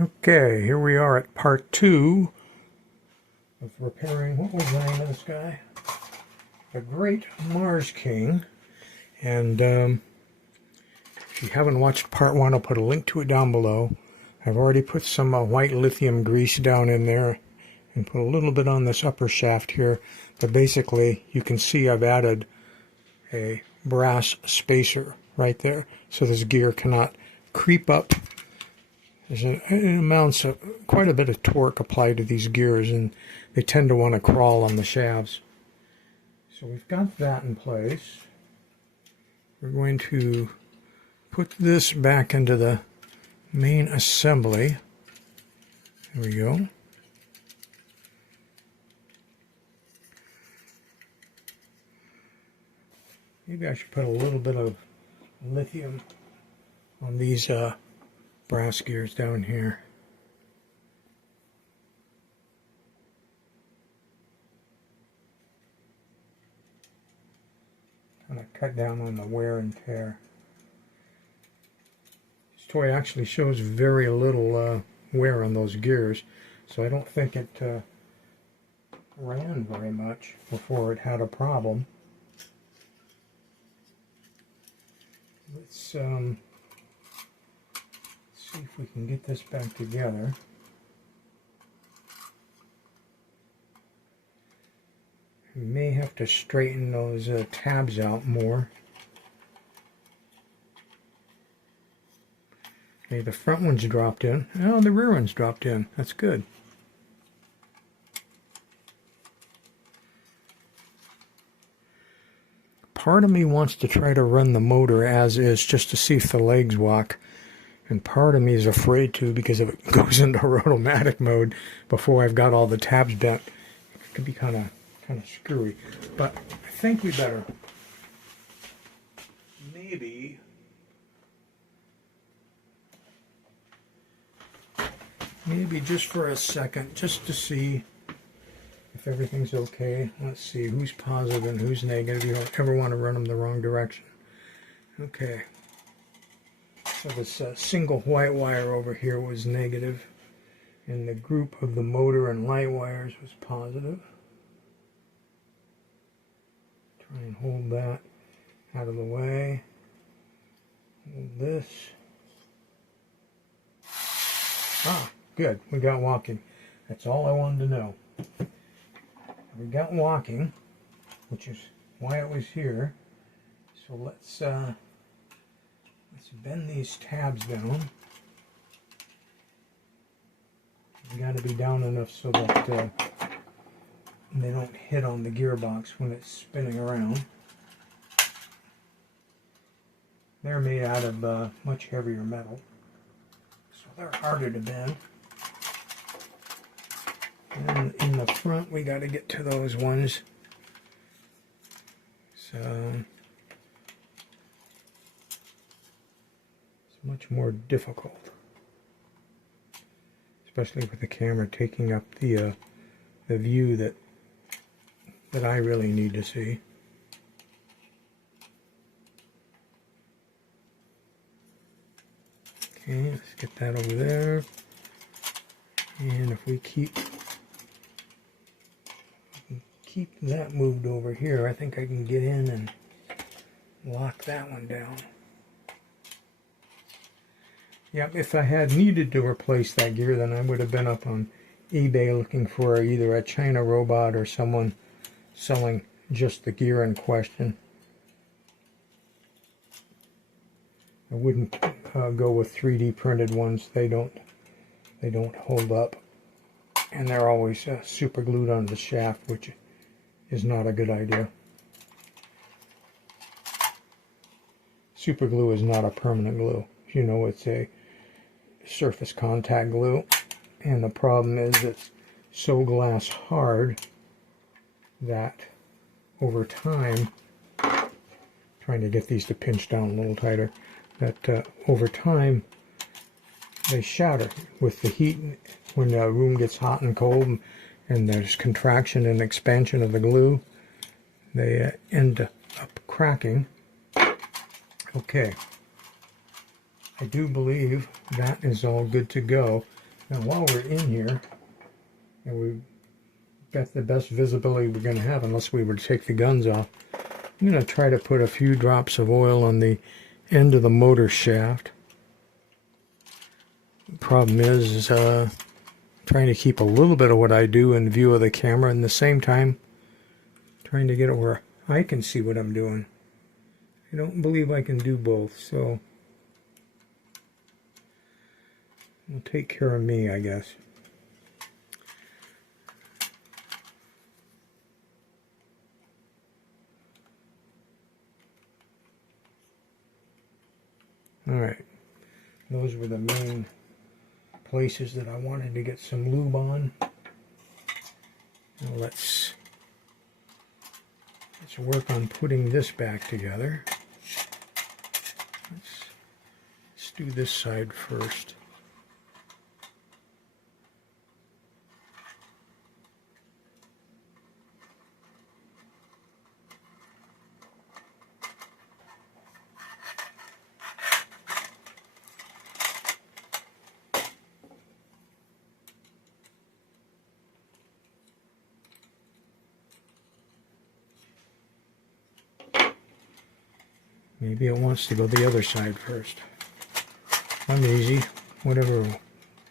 Okay, here we are at part 2 of repairing, what was the name of this guy? The Great Mars King. And if you haven't watched part 1, I'll put a link to it down below. I've already put some white lithium grease down in there and put a little bit on this upper shaft here. But basically, you can see I've added a brass spacer right there, so this gear cannot creep up. There's an amounts of quite a bit of torque applied to these gears, and they tend to want to crawl on the shafts. So we've got that in place. We're going to put this back into the main assembly. There we go. Maybe I should put a little bit of lithium on these brass gears down here. Kind of cut down on the wear and tear. This toy actually shows very little wear on those gears, so I don't think it ran very much before it had a problem. Let's see if we can get this back together. We may have to straighten those tabs out more. Okay, the front one's dropped in. Oh, the rear one's dropped in. That's good. Part of me wants to try to run the motor as is just to see if the legs walk. And part of me is afraid to, because if it goes into automatic mode before I've got all the tabs bent, it could be kind of screwy. But I think we better maybe just for a second, just to see if everything's okay. Let's see who's positive and who's negative. You don't ever want to run them the wrong direction. Okay. So this single white wire over here was negative, and the group of the motor and light wires was positive. Try and hold that out of the way. Hold this. Ah, good. We got walking. That's all I wanted to know. We got walking, which is why it was here. So let's bend these tabs down. They got to be down enough so that they don't hit on the gearbox when it's spinning around. They're made out of much heavier metal, so they're harder to bend. And in the front, we got to get to those ones. So it's much more difficult, especially with the camera taking up the view that I really need to see. Okay, let's get that over there. And if we keep that moved over here, I think I can get in and lock that one down. Yep, if I had needed to replace that gear, then I would have been up on eBay looking for either a China robot or someone selling just the gear in question. I wouldn't go with 3D printed ones. They don't hold up, and they're always super glued onto the shaft, which is not a good idea. Super glue is not a permanent glue. You know, it's a surface contact glue, and the problem is it's so glass hard that over time, trying to get these to pinch down a little tighter, that over time they shatter with the heat. When the room gets hot and cold and there's contraction and expansion of the glue, they end up cracking. Okay, I do believe that is all good to go. Now while we're in here, and we've got the best visibility we're going to have unless we were to take the guns off, I'm going to try to put a few drops of oil on the end of the motor shaft. The problem is trying to keep a little bit of what I do in view of the camera, and at the same time trying to get it where I can see what I'm doing. I don't believe I can do both, so it'll take care of me, I guess. Alright, those were the main places that I wanted to get some lube on. Now let's work on putting this back together. Let's do this side first. Maybe it wants to go the other side first. I'm easy. Whatever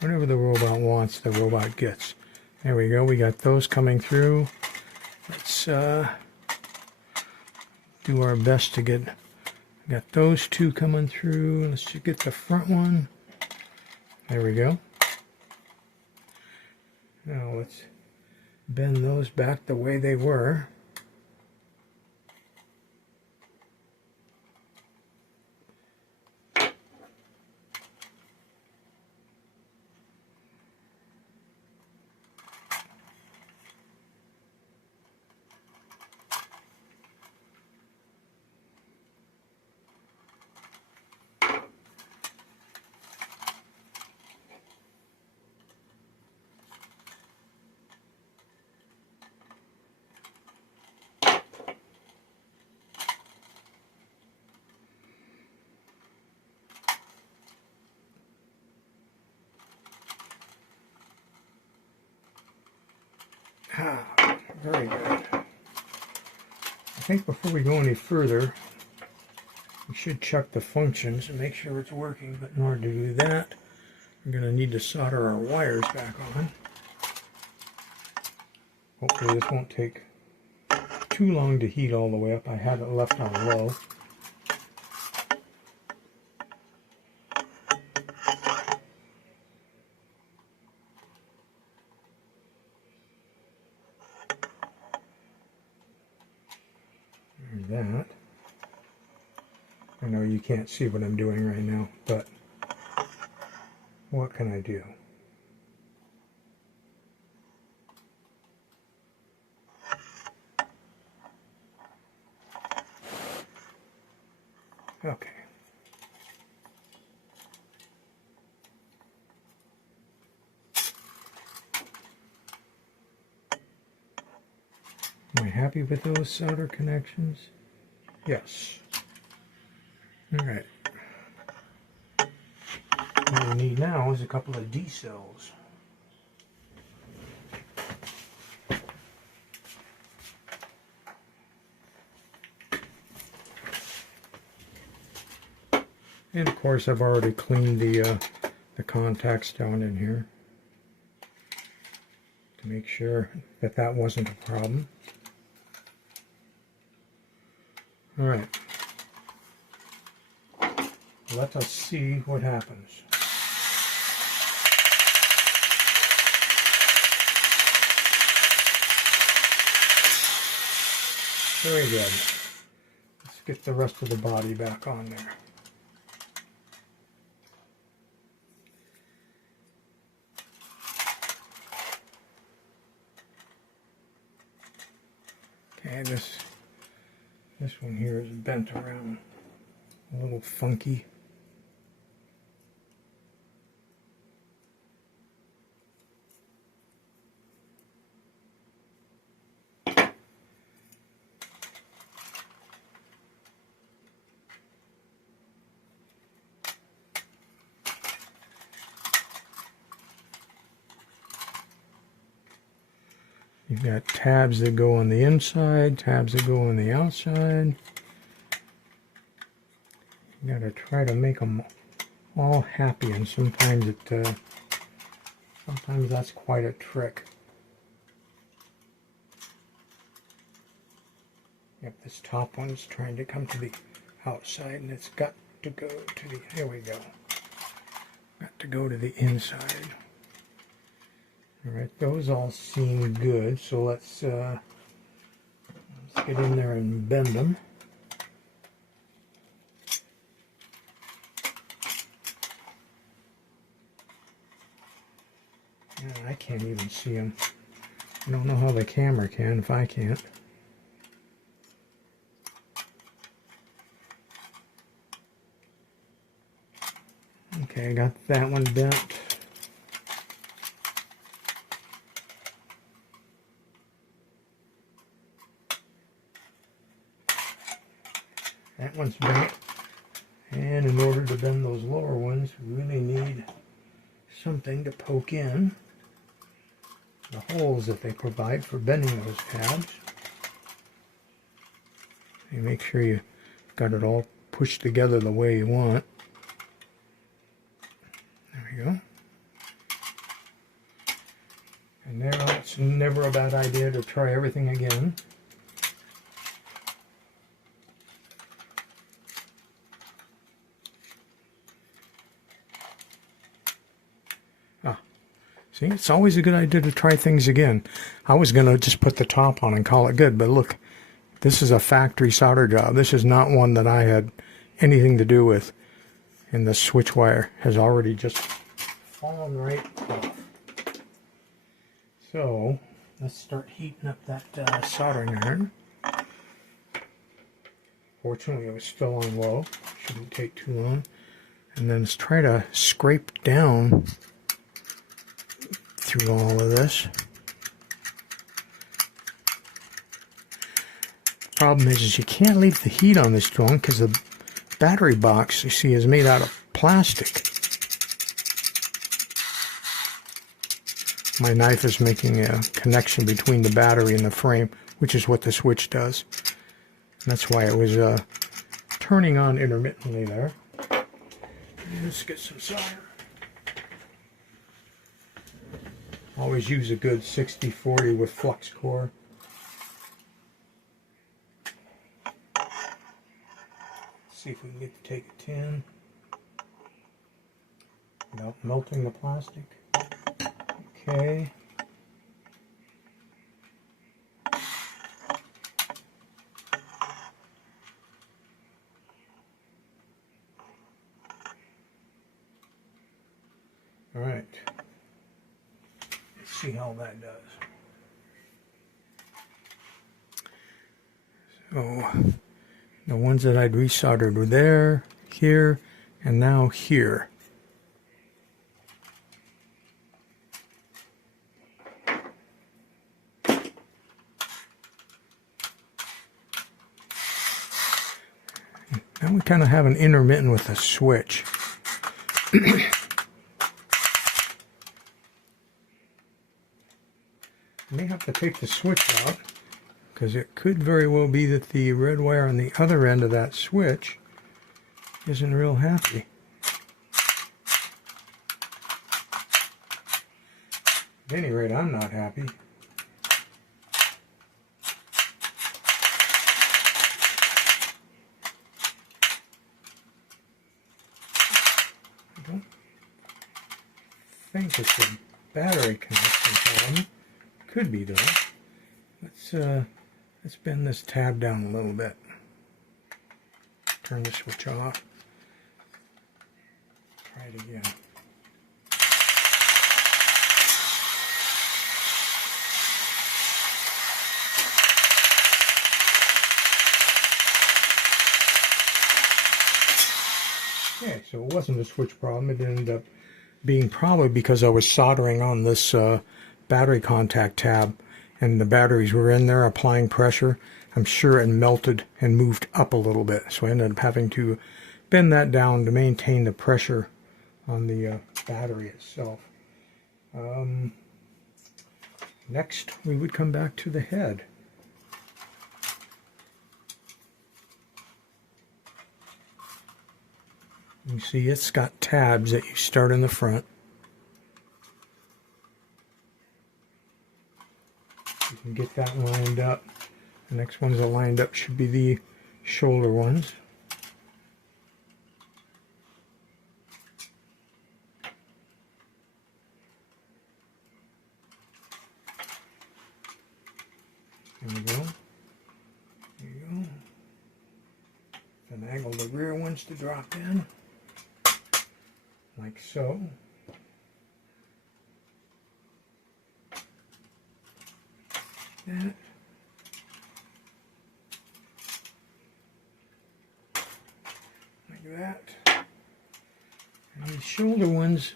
the robot wants, the robot gets. There we go. We got those coming through. Let's do our best to get. Got those two coming through. Let's just get the front one. There we go. Now let's bend those back the way they were. Very good. I think before we go any further, we should check the functions and make sure it's working. But in order to do that, we're going to need to solder our wires back on. Hopefully this won't take too long to heat all the way up. I had it left on low. That. I know you can't see what I'm doing right now, but what can I do? Okay. Am I happy with those solder connections? Yes. Alright. What we need now is a couple of D cells. And of course I've already cleaned the contacts down in here to make sure that that wasn't a problem. Alright, let us see what happens. Very good. Let's get the rest of the body back on there. Okay, this one here is bent around a little funky. You've got tabs that go on the inside, tabs that go on the outside. You got to try to make them all happy, and sometimes sometimes that's quite a trick. Yep, this top one's trying to come to the outside, and it's got to go to the, there we go. Got to go to the inside. Alright, those all seem good, so let's get in there and bend them. Yeah, I can't even see them. I don't know how the camera can if I can't. Okay, I got that one bent. That one's bent. And in order to bend those lower ones, we really need something to poke in the holes that they provide for bending those tabs. You make sure you got it all pushed together the way you want. There we go. And now it's never a bad idea to try everything again. See, it's always a good idea to try things again. I was going to just put the top on and call it good, but look, this is a factory solder job. This is not one that I had anything to do with, and the switch wire has already just fallen right off. So, let's start heating up that soldering iron. Fortunately, it was still on low. Shouldn't take too long. And then let's try to scrape down through all of this. Problem is you can't leave the heat on this joint because the battery box, you see, is made out of plastic. My knife is making a connection between the battery and the frame, which is what the switch does. And that's why it was turning on intermittently there. Let's get some solder. Always use a good 60-40 with flux core. See if we can get to take a 10 without melting the plastic. Okay. All right. Let's see how that does. So the ones that I'd resoldered were there, here, and now here. Now we kind of have an intermittent with a switch. May have to take the switch out, because it could very well be that the red wire on the other end of that switch isn't real happy. At any rate, I'm not happy. I don't think it's a battery connection problem. Could be though. Let's bend this tab down a little bit. Turn the switch off. Try it again. Okay, so it wasn't a switch problem. It ended up being probably because I was soldering on this battery contact tab, and the batteries were in there applying pressure. I'm sure it melted and moved up a little bit, so I ended up having to bend that down to maintain the pressure on the battery itself. Next, we would come back to the head. You see it's got tabs that you start in the front. You can get that lined up. The next ones that are lined up should be the shoulder ones. There we go. There you go. Finagle the rear ones to drop in, like so. That. Like that. And these shoulder ones,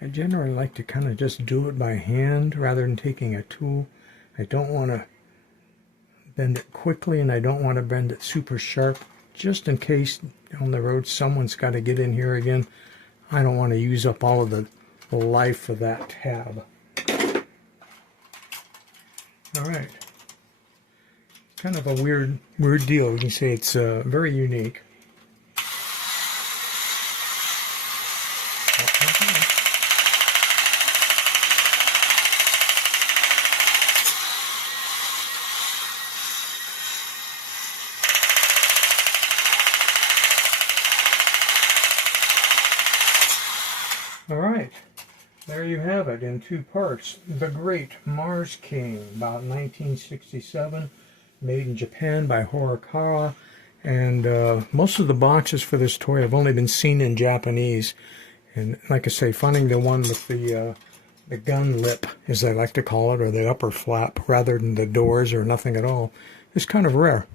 I generally like to kind of just do it by hand rather than taking a tool. I don't want to bend it quickly, and I don't want to bend it super sharp, just in case on the road someone's got to get in here again. I don't want to use up all of the life of that tab. All right, kind of a weird deal. You can say it's very unique. All right, there you have it in two parts. The Great Mars King, about 1967, made in Japan by Horikawa. And most of the boxes for this toy have only been seen in Japanese. And like I say, finding the one with the gun lip, as they like to call it, or the upper flap, rather than the doors or nothing at all, is kind of rare.